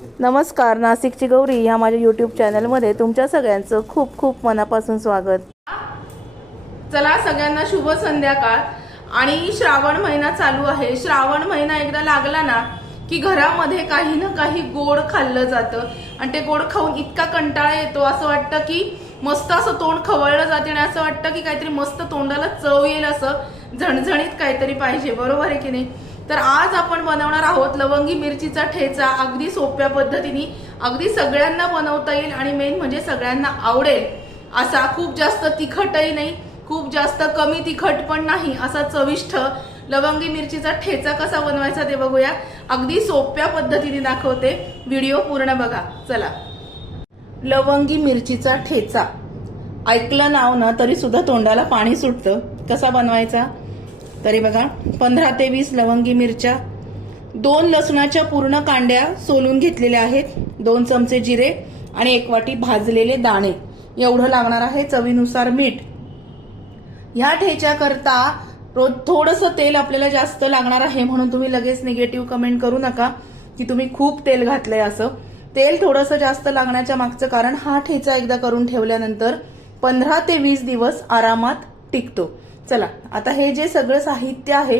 नमस्कार, नाशिकची गौरी ह्या माझ्या यूट्यूब चॅनलमध्ये तुमच्या सगळ्यांचं खूप खूप मनापासून स्वागत। चला सगळ्यांना शुभ संध्याकाळ। आणि श्रावण महिना चालू आहे। श्रावण महिना एकदा लागला ना की घरामध्ये काही ना काही गोड खाल्लं जातं आणि ते गोड खाऊन इतका कंटाळा येतो, असं वाटतं की मस्त असं तोंड खवळलं जाते आणि असं वाटतं की काहीतरी मस्त तोंडाला चव येईल, असं झणझणीत काहीतरी पाहिजे, बरोबर आहे की नाही। तर आज आपण बनवणार आहोत लवंगी मिरचीचा ठेचा। अगदी सोप्या पद्धतीने, अगदी सगळ्यांना बनवता येईल आणि मेन म्हणजे सगळ्यांना आवडेल असा, खूप जास्त तिखटही नाही, खूप जास्त कमी तिखट पण नाही, असा चविष्ट लवंगी मिरचीचा ठेचा कसा बनवायचा ते बघूया। अगदी सोप्या पद्धतीने दाखवते, व्हिडिओ पूर्ण बघा। चला, लवंगी मिरचीचा ठेचा ऐकलं नाव ना तरी सुद्धा तोंडाला पाणी सुटतं। कसा बनवायचा तरी बघा, 15 ते 20 लवंगी मिरच्या, 2 लसणाच्या पूर्ण कांड्या सोलून घेतलेल्या आहेत, 2 चमचे जिरे आणि 1 वाटी भाजलेले दाणे, एवढं लागणार आहे। चवीनुसार मीठ। ह्या ठेच्या करता रोज थोडंसं तेल आपल्याला जास्त लागणार आहे, म्हणून तुम्ही लगेच निगेटिव्ह कमेंट करू नका की तुम्ही खूप तेल घातलंय असं। तेल थोडंसं जास्त लागण्याच्या मागचं कारण हा ठेचा एकदा करून ठेवल्यानंतर 15 ते 20 दिवस आरामात टिकतो। चला, आता हे जे सगळं साहित्य आहे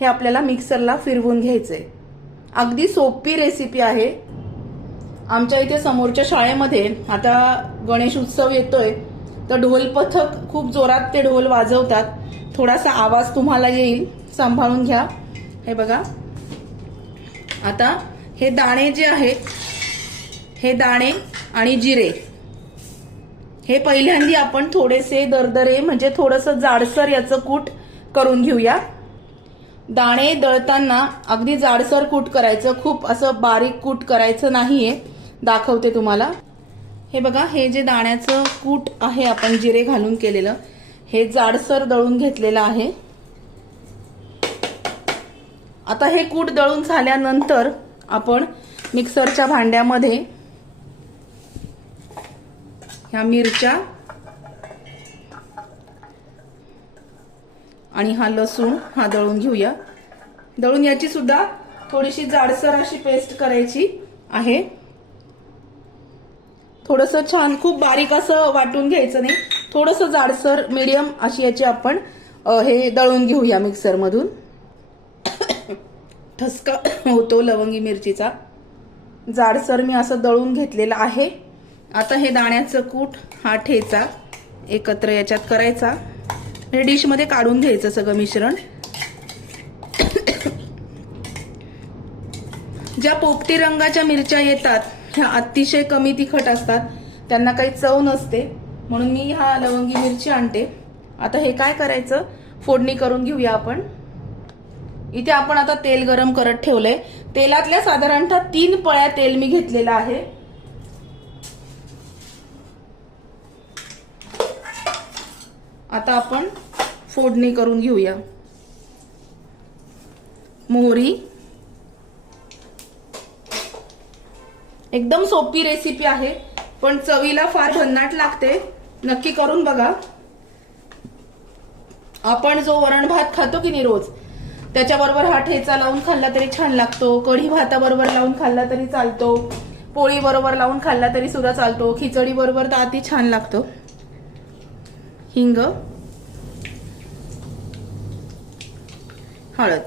हे आपल्याला मिक्सरला फिरवून घ्यायचंय। अगदी सोपी रेसिपी आहे। आमच्या इथे समोरच्या शाळेमध्ये आता गणेश उत्सव येतोय, तर ढोल पथक खूप जोरात ते ढोल वाजवतात, थोडासा आवाज तुम्हाला येईल, सांभाळून घ्या। हे बघा, आता हे दाणे जे आहेत, हे दाणे आणि जिरे हे पहिल्यांदा आपण थोडेसे दरदरे म्हणजे थोडंसं जाडसर याचं कूट करून घेऊया। दाणे दळताना अगदी जाडसर कूट करायचं, खूप असं बारीक कूट करायचं नाहीये, दाखवते तुम्हाला। हे बघा, हे जे दाण्याचं कूट आहे आपण जिरे घालून केलेलं, हे जाडसर दळून घेतलेलं आहे। आता हे कूट दळून झाल्यानंतर आपण मिक्सरच्या भांड्यामध्ये ह्या मिरच्या आणि हा लसूण हा दळून घेऊया। दळून याची सुद्धा थोडीशी जाडसर अशी पेस्ट करायची आहे। थोडंसं छान, खूप बारीक असं वाटून घ्यायचं नाही, थोडंसं जाडसर मीडियम अशी याची आपण हे दळून घेऊया मिक्सर मधून। ठसका होतो लवंगी मिरचीचा। जाडसर मी असं दळून घेतलेलं आहे। आता हे दाण्याचं कूट, हा ठेचा एकत्र याच्यात करायचा, हे डिश मध्ये काढून घ्यायचं सगळं मिश्रण। ज्या पोपटी रंगाच्या मिरच्या येतात ह्या अतिशय कमी तिखट असतात, त्यांना काही चव नसते, म्हणून मी हा लवंगी मिरची आणते। आता हे काय करायचं, फोडणी करून घेऊया आपण। इथे आपण आता तेल गरम करत ठेवलंय, तेलातल्या साधारणतः 3 पळ्या तेल मी घेतलेलं आहे। आता आपण फोडणी करून घेऊया। मोहरी, एकदम सोपी रेसिपी आहे पण चवीला फार भन्नाट लागते, नक्की करून बघा। आपण जो वरण भात खातो की नाही रोज, त्याच्याबरोबर हा ठेचा लावून खाल्ला तरी छान लागतो, कढी भाताबरोबर लावून खाल्ला तरी चालतो, पोळी बरोबर लावून खाल्ला तरी सुद्धा चालतो, खिचडी बरोबर तर अति छान लागतो। हिंग, हळद,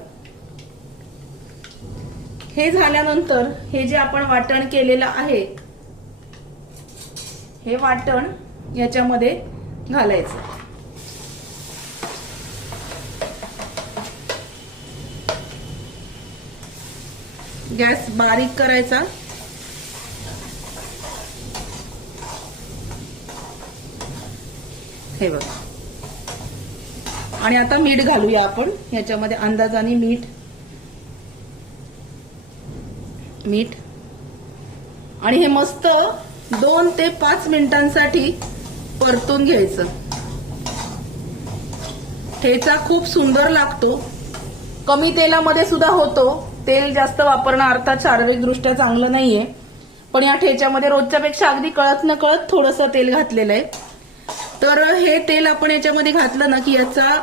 हे झाल्यानंतर हे जे आपण वाटण केलेलं आहे हे वाटण याच्यामध्ये घालायचं। गॅस बारीक करायचा। हे बघा, आणि आता मीठ घालूया आपण याच्यामध्ये, अंदाजाने मीठ आणि हे मस्त 2 ते 5 मिनिटांसाठी परतून घ्यायचं। ठेचा खूप सुंदर लागतो, कमी तेलामध्ये सुद्धा होतो। तेल जास्त वापरणं अर्थात शारीरिक दृष्ट्या चांगलं नाहीये, पण या ठेच्यामध्ये रोजच्या पेक्षा अगदी कळत न कळत थोडंसं तेल घातलेलं आहे। तर हे तेल आपण याच्यामध्ये घातलं ना की याचा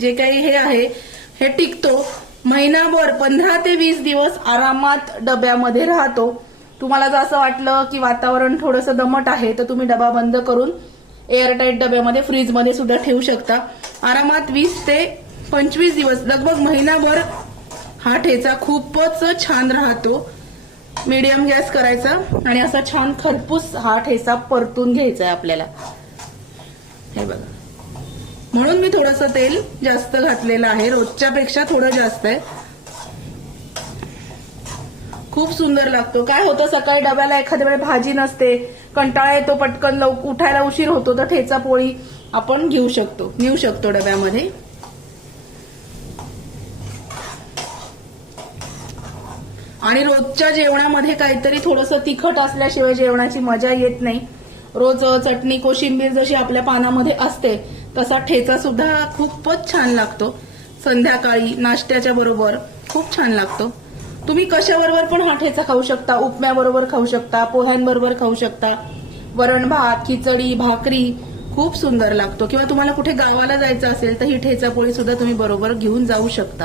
जे काही हे आहे हे टिकतो, महिनाभर 15 ते 20 दिवस आरामात डब्यामध्ये राहतो। तुम्हाला जर असं वाटलं की वातावरण थोडंसं दमट आहे तर तुम्ही डबा बंद करून एअरटाईट डब्यामध्ये फ्रीजमध्ये सुद्धा ठेवू शकता. आरामात 20 ते 25 दिवस लगभग महिनाभर हा ठेचा खूपच छान राहतो. मीडियम गॅस करायचा आणि असा छान खरपूस हा ठेचा परतून घ्यायचा आहे आपल्याला. हे बघा, म्हणून मी थोडंसं तेल जास्त घातलेलं आहे, रोजच्या पेक्षा थोडं जास्त आहे. खूप सुंदर लागतो. काय होतं, सकाळी डब्याला एखाद्या वेळी भाजी नसते, कंटाळा येतो, पटकन उठायला उशीर होतो, तर ठेचा पोळी आपण नेऊ शकतो डब्यामध्ये. आणि रोजच्या जेवणामध्ये काहीतरी थोडंसं तिखट असल्याशिवाय जेवणाची मजा येत नाही. रोज चटणी कोशिंबीर जशी आपल्या पानामध्ये असते तसा ठेचा सुद्धा खूपच छान लागतो. संध्याकाळी नाश्त्याच्या बरोबर खूप छान लागतो. तुम्ही कशाबरोबर पण हा ठेचा खाऊ शकता. उपम्याबरोबर खाऊ शकता, पोह्यांबरोबर खाऊ शकता, वरण भात, खिचडी, भाकरी खूप सुंदर लागतो. किंवा तुम्हाला कुठे गावाला जायचं असेल तर ही ठेचा पोळी सुद्धा तुम्ही बरोबर घेऊन जाऊ शकता.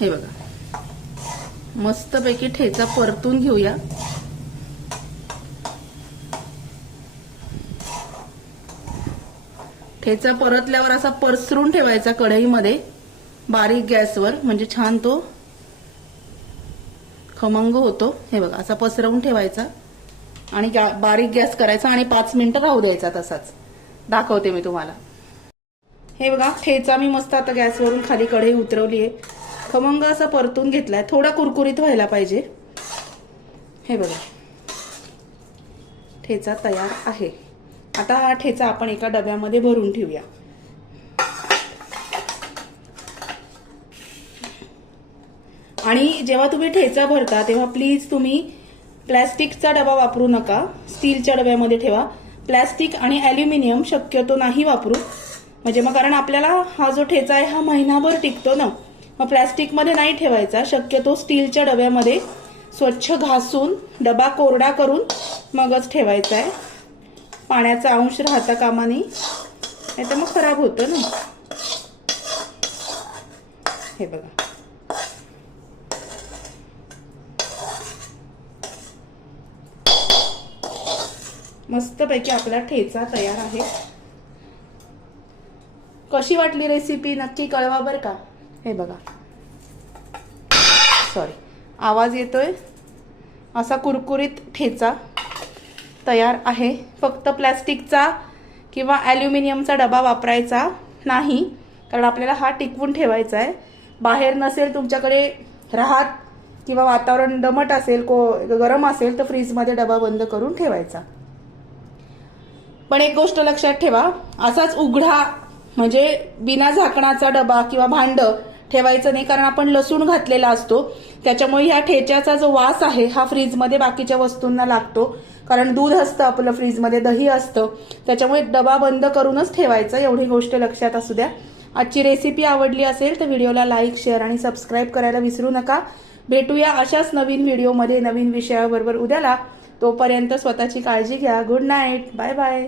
हे बघा, मस्तपैकी ठेचा परतून घेऊया. ठेचा परतल्यावर असा पसरून ठेवायचा कढईमध्ये बारीक गॅसवर, म्हणजे छान तो खमंग होतो. हे बघा, असा पसरवून ठेवायचा आणि बारीक गॅस करायचा आणि 5 मिनिटं राहू द्यायचा तसाच. दाखवते मी तुम्हाला. हे बघा, ठेचा मी मस्त आता गॅसवरून खाली कढई उतरवली आहे. खमंग असा परतून घेतलाय, थोडा कुरकुरीत व्हायला पाहिजे. हे बघा, ठेचा तयार आहे. आता हा ठेचा आपण एका डब्यामध्ये भरून ठेवूया. आणि जेव्हा तुम्ही ठेचा भरता तेव्हा प्लीज तुम्ही प्लॅस्टिकचा डबा वापरू नका, स्टीलच्या डब्यामध्ये ठेवा. प्लॅस्टिक आणि ॲल्युमिनियम शक्यतो नाही वापरू, म्हणजे मग कारण आपल्याला हा जो ठेचा आहे हा महिनाभर टिकतो ना. मग प्लॅस्टिकमध्ये नाही ठेवायचा, शक्यतो स्टीलच्या डब्यामध्ये स्वच्छ घासून डबा कोरडा करून मगच ठेवायचा आहे. पाण्याचा अंश राहता कामा नये, नाही तर मग खराब होतं ना. हे बघा, मस्तपैकी आपला ठेचा तयार आहे. कशी वाटली रेसिपी नक्की कळवा बरं का. हे बघा, सॉरी आवाज येतोय. असा कुरकुरीत ठेचा तयार आहे. फक्त प्लॅस्टिकचा किंवा ॲल्युमिनियमचा डबा वापरायचा नाही, कारण आपल्याला हा टिकवून ठेवायचा आहे. बाहेर नसेल तुमच्याकडे राहत किंवा वातावरण दमट असेल, गरम असेल तर फ्रीजमध्ये डबा बंद करून ठेवायचा. पण एक गोष्ट लक्षात ठेवा, असाच उघडा म्हणजे बिना झाकणाचा डबा किंवा भांड ठेवायचं नाही, कारण आपण लसूण घातलेला असतो. त्याच्यामुळे ह्या ठेच्याचा जो वास आहे हा फ्रीजमध्ये बाकीच्या वस्तूंना लागतो. कारण दूध असतं आपलं फ्रीजमध्ये, दही असतं, त्याच्यामुळे डबा बंद करूनच ठेवायचा. एवढी गोष्ट लक्षात असू द्या. आजची रेसिपी आवडली असेल तर व्हिडिओला लाईक, शेअर आणि सबस्क्राईब करायला विसरू नका. भेटूया अशाच नवीन व्हिडिओमध्ये नवीन विषयाबरोबर उद्याला. तोपर्यंत स्वतःची काळजी घ्या. Good night, bye bye.